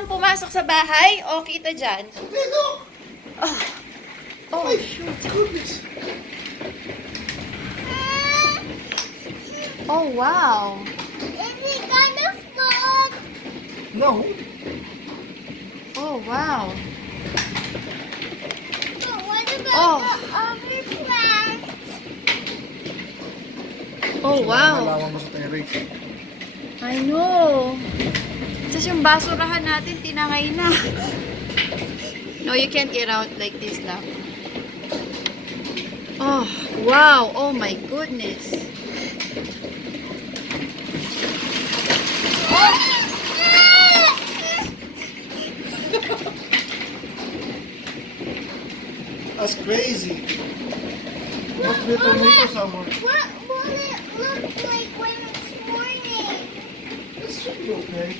naman pumasok sa bahay. O, kita dyan. Hey, look! Oh. Oh. My goodness. Oh, wow. Is it gonna float? No. Oh, wow. But what about Oh. the other plant? Oh, wow. Nalaman mo sa terrace. I know. Tapos yung basurahan natin, tinangay na. No, you can't get out like this lang. Oh, wow. Oh my goodness. That's crazy. Must be a tornado somewhere. What will it look like when it's morning? This should be okay.